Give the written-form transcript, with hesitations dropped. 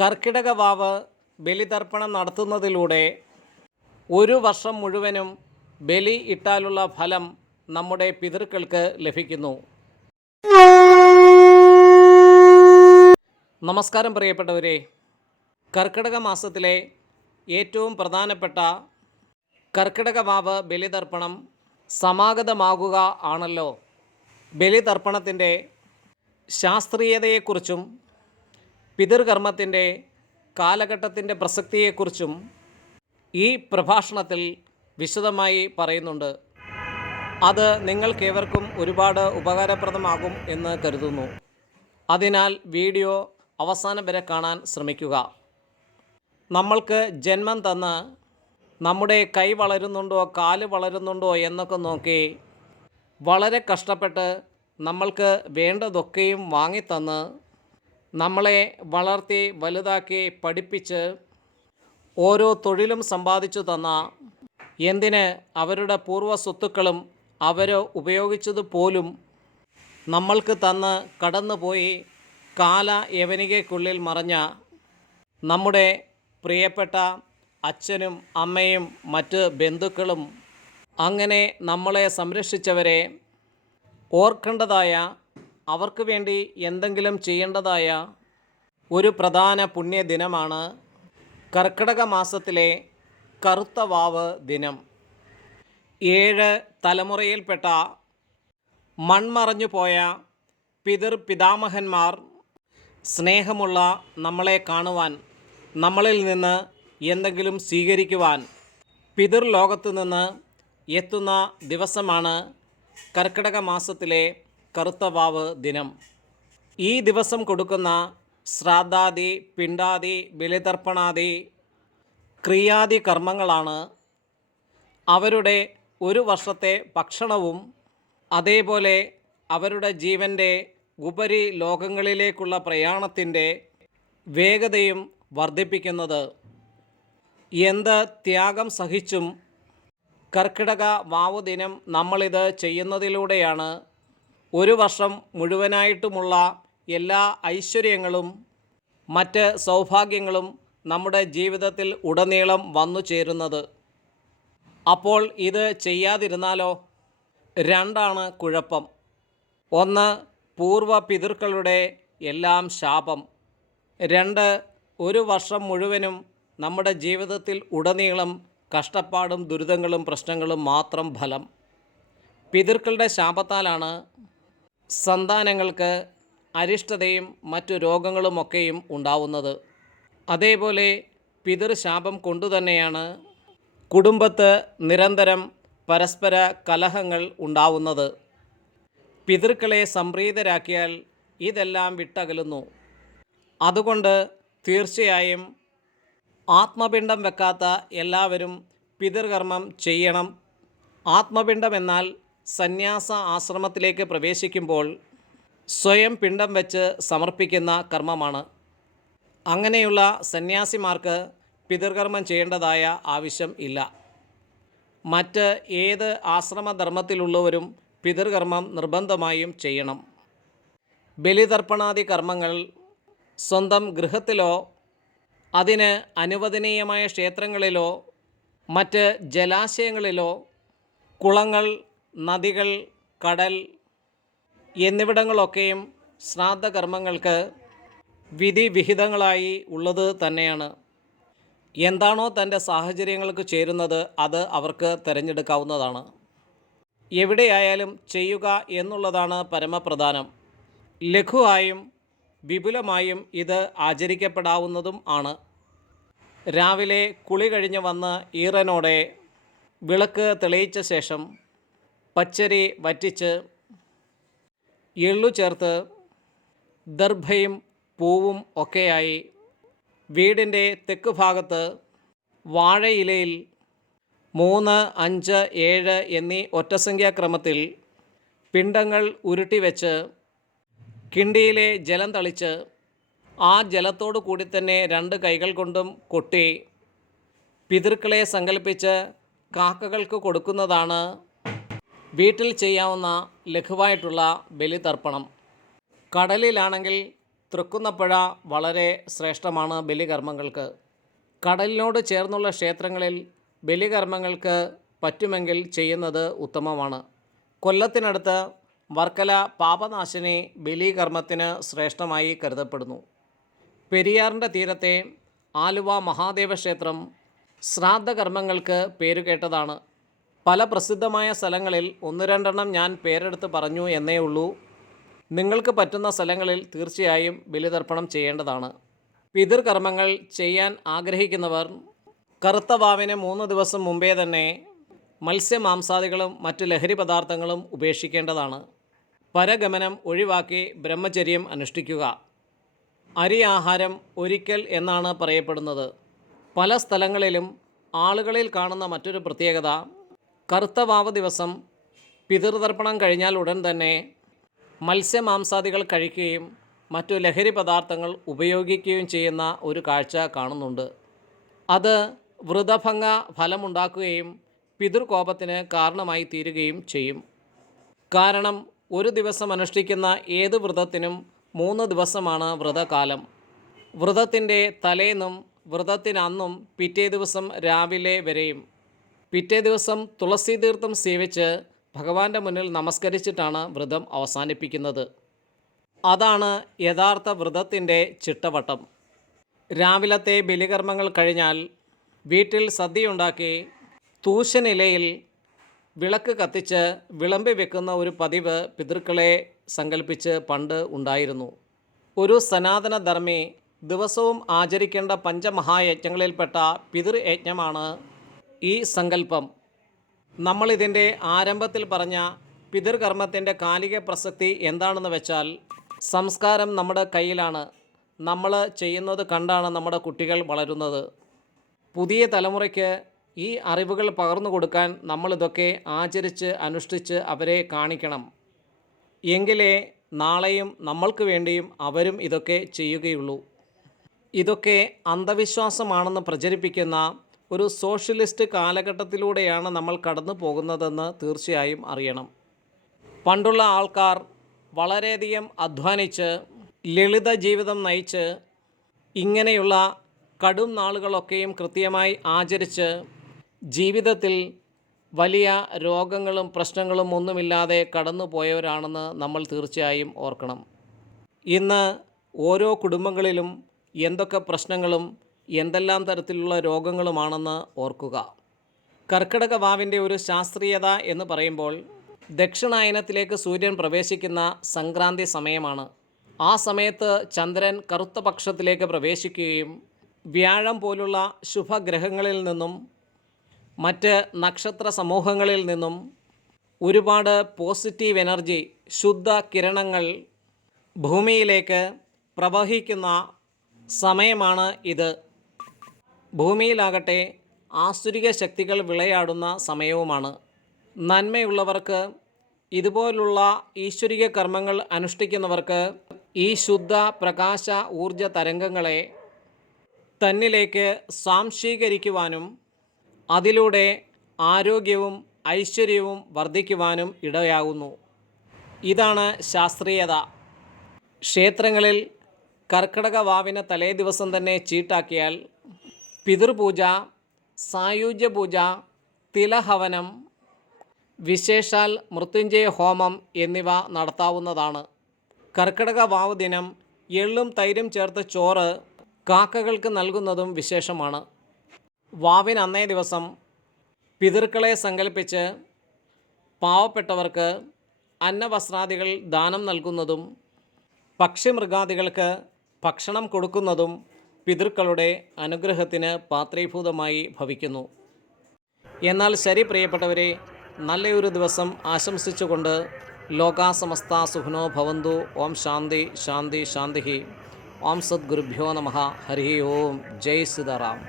കർക്കിടക വാവ് ബലിതർപ്പണം നടത്തുന്നതിലൂടെ ഒരു വർഷം മുഴുവനും ബലി ഇട്ടാലുള്ള ഫലം നമ്മുടെ പിതൃക്കൾക്ക് ലഭിക്കുന്നു. നമസ്കാരം പ്രിയപ്പെട്ടവരെ, കർക്കിടക മാസത്തിലെ ഏറ്റവും പ്രധാനപ്പെട്ട കർക്കിടക വാവ് ബലിതർപ്പണം സമാഗതമാകുക ആണല്ലോ. ബലിതർപ്പണത്തിൻ്റെ ശാസ്ത്രീയതയെക്കുറിച്ചും പിതൃകർമ്മത്തിൻ്റെ കാലഘട്ടത്തിൻ്റെ പ്രസക്തിയെക്കുറിച്ചും ഈ പ്രഭാഷണത്തിൽ വിശദമായി പറയുന്നുണ്ട്. അത് നിങ്ങൾക്കേവർക്കും ഒരുപാട് ഉപകാരപ്രദമാകും എന്ന് കരുതുന്നു. അതിനാൽ വീഡിയോ അവസാനം വരെ കാണാൻ ശ്രമിക്കുക. നമ്മൾക്ക് ജന്മം തന്ന് നമ്മുടെ കൈ വളരുന്നുണ്ടോ കാല് വളരുന്നുണ്ടോ എന്നൊക്കെ നോക്കി വളരെ കഷ്ടപ്പെട്ട് നമ്മൾക്ക് വേണ്ടതൊക്കെയും വാങ്ങിത്തന്ന് നമ്മളെ വളർത്തി വലുതാക്കി പഠിപ്പിച്ച് ഓരോ തൊഴിലും സമ്പാദിച്ചു തന്ന, എന്തിന് അവരുടെ പൂർവ്വ സ്വത്തുക്കളും അവർ ഉപയോഗിച്ചതുപോലും നമ്മൾക്ക് തന്ന് കടന്നുപോയി കാല യവനികയ്ക്കുള്ളിൽ മറഞ്ഞ നമ്മുടെ പ്രിയപ്പെട്ട അച്ഛനും അമ്മയും മറ്റ് ബന്ധുക്കളും, അങ്ങനെ നമ്മളെ സംരക്ഷിച്ചവരെ ഓർക്കേണ്ടതായ, അവർക്ക് വേണ്ടി എന്തെങ്കിലും ചെയ്യേണ്ടതായ ഒരു പ്രധാന പുണ്യദിനമാണ് കർക്കിടക മാസത്തിലെ കറുത്ത വാവ് ദിനം. 7 തലമുറയിൽപ്പെട്ട മൺമറഞ്ഞു പോയ പിതാമഹന്മാർ സ്നേഹമുള്ള നമ്മളെ കാണുവാൻ, നമ്മളിൽ നിന്ന് എന്തെങ്കിലും സ്വീകരിക്കുവാൻ പിതൃലോകത്തു നിന്ന് എത്തുന്ന ദിവസമാണ് കർക്കിടക മാസത്തിലെ കറുത്ത വാവ് ദിനം. ഈ ദിവസം കൊടുക്കുന്ന ശ്രാദ്ധാദി, പിണ്ടാദി, ബലിതർപ്പണാദി, ക്രിയാദി കർമ്മങ്ങളാണ് അവരുടെ ഒരു വർഷത്തെ ഭക്ഷണവും അതേപോലെ അവരുടെ ജീവൻ്റെ ഉപരി ലോകങ്ങളിലേക്കുള്ള പ്രയാണത്തിൻ്റെ വേഗതയും വർദ്ധിപ്പിക്കുന്നത്. എന്ത് ത്യാഗം സഹിച്ചും കർക്കിടക വാവു ദിനം നമ്മളിത് ചെയ്യുന്നതിലൂടെയാണ് ഒരു വർഷം മുഴുവനായിട്ടുമുള്ള എല്ലാ ഐശ്വര്യങ്ങളും മറ്റ് സൗഭാഗ്യങ്ങളും നമ്മുടെ ജീവിതത്തിൽ ഉടനീളം വന്നു ചേരുന്നത്. അപ്പോൾ ഇത് ചെയ്യാതിരുന്നാലോ? 2 കുഴപ്പം. 1, പൂർവ്വ പിതൃക്കളുടെ എല്ലാം ശാപം. 2, ഒരു വർഷം മുഴുവനും നമ്മുടെ ജീവിതത്തിൽ ഉടനീളം കഷ്ടപ്പാടും ദുരിതങ്ങളും പ്രശ്നങ്ങളും മാത്രം ഫലം. പിതൃക്കളുടെ ശാപത്താലാണ് സന്താനങ്ങൾക്ക് അരിഷ്ടതയും മറ്റു രോഗങ്ങളുമൊക്കെയും ഉണ്ടാവുന്നത്. അതേപോലെ പിതൃശാപം കൊണ്ടുതന്നെയാണ് കുടുംബത്ത് നിരന്തരം പരസ്പര കലഹങ്ങൾ ഉണ്ടാവുന്നത്. പിതൃക്കളെ സംപ്രീതരാക്കിയാൽ ഇതെല്ലാം വിട്ടകലുന്നു. അതുകൊണ്ട് തീർച്ചയായും ആത്മപിണ്ഡം വെക്കാത്ത എല്ലാവരും പിതൃകർമ്മം ചെയ്യണം. ആത്മപിണ്ഡം എന്നാൽ സന്യാസ ആശ്രമത്തിലേക്ക് പ്രവേശിക്കുമ്പോൾ സ്വയം പിണ്ഡം വെച്ച് സമർപ്പിക്കുന്ന കർമ്മമാണ്. അങ്ങനെയുള്ള സന്യാസിമാർക്ക് പിതൃകർമ്മം ചെയ്യേണ്ടതായ ആവശ്യം ഇല്ല. മറ്റ് ഏത് ആശ്രമധർമ്മത്തിലുള്ളവരും പിതൃകർമ്മം നിർബന്ധമായും ചെയ്യണം. ബലിതർപ്പണാദി കർമ്മങ്ങൾ സ്വന്തം ഗൃഹത്തിലോ അതിന് അനുവദനീയമായ ക്ഷേത്രങ്ങളിലോ മറ്റ് ജലാശയങ്ങളിലോ കുളങ്ങൾ, നദികൾ, കടൽ എന്നിവിടങ്ങളൊക്കെയും ശ്രാദ്ധകർമ്മങ്ങൾക്ക് വിധിവിഹിതങ്ങളായി ഉള്ളത് തന്നെയാണ്. എന്താണോ തൻ്റെ സാഹചര്യങ്ങൾക്ക് ചേരുന്നത് അത് അവർക്ക് തിരഞ്ഞെടുക്കാവുന്നതാണ്. എവിടെയായാലും ചെയ്യുക എന്നുള്ളതാണ് പരമപ്രധാനം. ലഘുവായും വിപുലമായും ഇത് ആചരിക്കപ്പെടാവുന്നതും ആണ്. രാവിലെ കുളി കഴിഞ്ഞ് വന്ന് ഈറനോടെ വിളക്ക് തെളിയിച്ച ശേഷം പച്ചരി വറ്റിച്ച് എള്ളു ചേർത്ത് ദർഭയും പൂവും ഒക്കെയായി വീടിൻ്റെ തെക്ക് ഭാഗത്ത് വാഴയിലയിൽ 3, 5, 7 എന്നീ ഒറ്റസംഖ്യാക്രമത്തിൽ പിണ്ടങ്ങൾ ഉരുട്ടി വെച്ച് കിണ്ടിയിലെ ജലം തളിച്ച് ആ ജലത്തോടു കൂടി തന്നെ 2 കൈകൾ കൊണ്ടും കൊട്ടി പിതൃക്കളെ സങ്കല്പിച്ച് കാക്കകൾക്ക് കൊടുക്കുന്നതാണ് വീട്ടിൽ ചെയ്യാവുന്ന ലഘുവായിട്ടുള്ള ബലിതർപ്പണം. കടലിലാണെങ്കിൽ തൃക്കുന്നപ്പുഴ വളരെ ശ്രേഷ്ഠമാണ് ബലികർമ്മങ്ങൾക്ക്. കടലിനോട് ചേർന്നുള്ള ക്ഷേത്രങ്ങളിൽ ബലികർമ്മങ്ങൾക്ക് പറ്റുമെങ്കിൽ ചെയ്യുന്നത് ഉത്തമമാണ്. കൊല്ലത്തിനടുത്ത് വർക്കല പാപനാശിനി ബലികർമ്മത്തിന് ശ്രേഷ്ഠമായി കരുതപ്പെടുന്നു. പെരിയാറിൻ്റെ തീരത്തെ ആലുവ മഹാദേവ ക്ഷേത്രം ശ്രാദ്ധകർമ്മങ്ങൾക്ക് പേരുകേട്ടതാണ്. പല പ്രസിദ്ധമായ സ്ഥലങ്ങളിൽ 1-2 ഞാൻ പേരെടുത്ത് പറഞ്ഞു എന്നേ ഉള്ളൂ. നിങ്ങൾക്ക് പറ്റുന്ന സ്ഥലങ്ങളിൽ തീർച്ചയായും ബലിതർപ്പണം ചെയ്യേണ്ടതാണ്. പിതൃകർമ്മങ്ങൾ ചെയ്യാൻ ആഗ്രഹിക്കുന്നവർ കറുത്ത വാവിന് 3 ദിവസം മുമ്പേ തന്നെ മത്സ്യമാംസാദികളും മറ്റ് ലഹരി പദാർത്ഥങ്ങളും ഉപേക്ഷിക്കേണ്ടതാണ്. പരഗമനം ഒഴിവാക്കി ബ്രഹ്മചര്യം അനുഷ്ഠിക്കുക. അരി ആഹാരം ഒരിക്കൽ എന്നാണ് പറയപ്പെടുന്നത്. പല സ്ഥലങ്ങളിലും ആളുകളിൽ കാണുന്ന മറ്റൊരു പ്രത്യേകത, കറുത്ത വാവ് ദിവസം പിതൃതർപ്പണം കഴിഞ്ഞാൽ ഉടൻ തന്നെ മത്സ്യമാംസാദികൾ കഴിക്കുകയും മറ്റു ലഹരി പദാർത്ഥങ്ങൾ ഉപയോഗിക്കുകയും ചെയ്യുന്ന ഒരു കാഴ്ച കാണുന്നുണ്ട്. അത് വ്രതഭംഗ ഫലമുണ്ടാക്കുകയും പിതൃകോപത്തിന് കാരണമായി തീരുകയും ചെയ്യും. കാരണം ഒരു ദിവസം അനുഷ്ഠിക്കുന്ന ഏത് വ്രതത്തിനും 3 ദിവസമാണ് വ്രതകാലം. വ്രതത്തിൻ്റെ തലേന്നും വ്രതത്തിനന്നും പിറ്റേ ദിവസം രാവിലെ വരെയും. പിറ്റേ ദിവസം തുളസി തീർത്ഥം സേവിച്ച് ഭഗവാന്റെ മുന്നിൽ നമസ്കരിച്ചിട്ടാണ് വ്രതം അവസാനിപ്പിക്കുന്നത്. അതാണ് യഥാർത്ഥ വ്രതത്തിൻ്റെ ചിട്ടവട്ടം. രാവിലത്തെ ബലികർമ്മങ്ങൾ കഴിഞ്ഞാൽ വീട്ടിൽ സദ്യയുണ്ടാക്കി തൂശനിലയിൽ വിളക്ക് കത്തിച്ച് വിളമ്പി വെക്കുന്ന ഒരു പതിവ് പിതൃക്കളെ സങ്കല്പിച്ച് പണ്ട് ഉണ്ടായിരുന്നു. ഒരു സനാതനധർമ്മി ദിവസവും ആചരിക്കേണ്ട പഞ്ചമഹായജ്ഞങ്ങളിൽപ്പെട്ട പിതൃയജ്ഞമാണ് ഈ സങ്കല്പം. നമ്മളിതിൻ്റെ ആരംഭത്തിൽ പറഞ്ഞ പിതൃകർമ്മത്തിൻ്റെ കാലിക പ്രസക്തി എന്താണെന്ന് വെച്ചാൽ, സംസ്കാരം നമ്മുടെ കയ്യിലാണ്. നമ്മൾ ചെയ്യുന്നത് കണ്ടാണ് നമ്മുടെ കുട്ടികൾ വളരുന്നത്. പുതിയ തലമുറയ്ക്ക് ഈ അറിവുകൾ പകർന്നു കൊടുക്കാൻ നമ്മളിതൊക്കെ ആചരിച്ച് അനുഷ്ഠിച്ച് അവരെ കാണിക്കണം. എങ്കിലേ നാളെയും നമ്മൾക്ക് വേണ്ടിയും അവരും ഇതൊക്കെ ചെയ്യുകയുള്ളൂ. ഇതൊക്കെ അന്ധവിശ്വാസമാണെന്ന് പ്രചരിപ്പിക്കുന്ന ഒരു സോഷ്യലിസ്റ്റ് കാലഘട്ടത്തിലൂടെയാണ് നമ്മൾ കടന്നു പോകുന്നതെന്ന് തീർച്ചയായും അറിയണം. പണ്ടുള്ള ആൾക്കാർ വളരെയധികം അധ്വാനിച്ച് ലളിത ജീവിതം നയിച്ച് ഇങ്ങനെയുള്ള കടും നാളുകളൊക്കെയും കൃത്യമായി ആചരിച്ച് ജീവിതത്തിൽ വലിയ രോഗങ്ങളും പ്രശ്നങ്ങളും ഒന്നുമില്ലാതെ കടന്നു പോയവരാണെന്ന് നമ്മൾ തീർച്ചയായും ഓർക്കണം. ഇന്ന് ഓരോ കുടുംബങ്ങളിലും എന്തൊക്കെ പ്രശ്നങ്ങളും എന്തെല്ലാം തരത്തിലുള്ള രോഗങ്ങളുമാണെന്ന് ഓർക്കുക. കർക്കിടക വാവിൻ്റെ ഒരു ശാസ്ത്രീയത എന്ന് പറയുമ്പോൾ, ദക്ഷിണായനത്തിലേക്ക് സൂര്യൻ പ്രവേശിക്കുന്ന സംക്രാന്തി സമയമാണ്. ആ സമയത്ത് ചന്ദ്രൻ കറുത്ത പക്ഷത്തിലേക്ക് പ്രവേശിക്കുകയും വ്യാഴം പോലുള്ള ശുഭഗ്രഹങ്ങളിൽ നിന്നും മറ്റ് നക്ഷത്ര സമൂഹങ്ങളിൽ നിന്നും ഒരുപാട് പോസിറ്റീവ് എനർജി, ശുദ്ധ കിരണങ്ങൾ ഭൂമിയിലേക്ക് പ്രവഹിക്കുന്ന സമയമാണ് ഇത്. ഭൂമിയിലാകട്ടെ ആസുരിക ശക്തികൾ വിളയാടുന്ന സമയവുമാണ്. നന്മയുള്ളവർക്ക്, ഇതുപോലുള്ള ഈശ്വരിക കർമ്മങ്ങൾ അനുഷ്ഠിക്കുന്നവർക്ക് ഈ ശുദ്ധ പ്രകാശ ഊർജ തരംഗങ്ങളെ തന്നിലേക്ക് സ്വാംശീകരിക്കുവാനും അതിലൂടെ ആരോഗ്യവും ഐശ്വര്യവും വർദ്ധിക്കുവാനും ഇടയാകുന്നു. ഇതാണ് ശാസ്ത്രീയത. ക്ഷേത്രങ്ങളിൽ കർക്കിടക വാവിന് തലേ ദിവസം തന്നെ ചീട്ടാക്കിയാൽ പിതൃപൂജ, സായുജ്യ പൂജ, തിലഹവനം, വിശേഷാൽ മൃത്യുഞ്ജയ ഹോമം എന്നിവ നടത്താവുന്നതാണ്. കർക്കിടക വാവ് ദിനം എള്ളും തൈരും ചേർത്ത് ചോറ് കാക്കകൾക്ക് നൽകുന്നതും വിശേഷമാണ്. വാവിന് അന്നേ ദിവസം പിതൃക്കളെ സങ്കല്പിച്ച് പാവപ്പെട്ടവർക്ക് അന്നവസ്ത്രാദികൾ ദാനം നൽകുന്നതും പക്ഷിമൃഗാദികൾക്ക് ഭക്ഷണം കൊടുക്കുന്നതും പിതൃക്കളുടെ അനുഗ്രഹത്തിന് പാത്രീഭൂതമായി ഭവിക്കുന്നു. എന്നാൽ ശരി പ്രിയപ്പെട്ടവരെ, നല്ലൊരു ദിവസം ആശംസിച്ചുകൊണ്ട് ലോകാ സമസ്ത സുഖിനോ ഭവന്തു. ഓം ശാന്തി ശാന്തി ശാന്തി. ഓം സദ്ഗുരുഭ്യോ നമഃ. ഹരി ഓം. ജയ് സീതാറാം.